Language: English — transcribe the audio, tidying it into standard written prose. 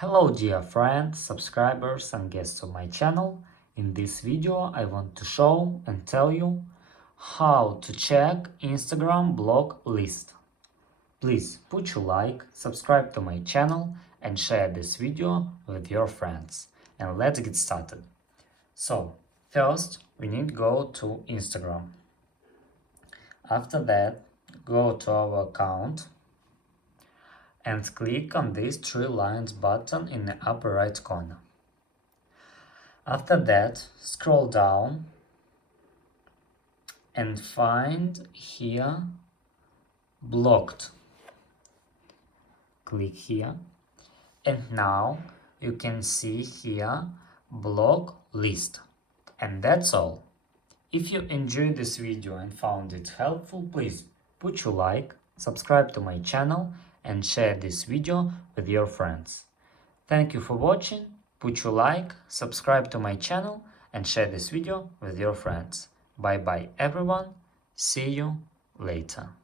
Hello dear friends, subscribers and guests of my channel. In this video I want to show and tell you how to check Instagram block list. Please put your like, subscribe to my channel and share this video with your friends. And let's get started. So first we need to go to Instagram. After that go to our account and click on this three lines button in the upper right corner. After that, scroll down and find here blocked. Click here and now you can see here block list. And that's all. If you enjoyed this video and found it helpful, please put your like, subscribe to my channel and share this video with your friends. Thank you for watching. Put your like, subscribe to my channel and share this video with your friends. Bye bye everyone. See you later.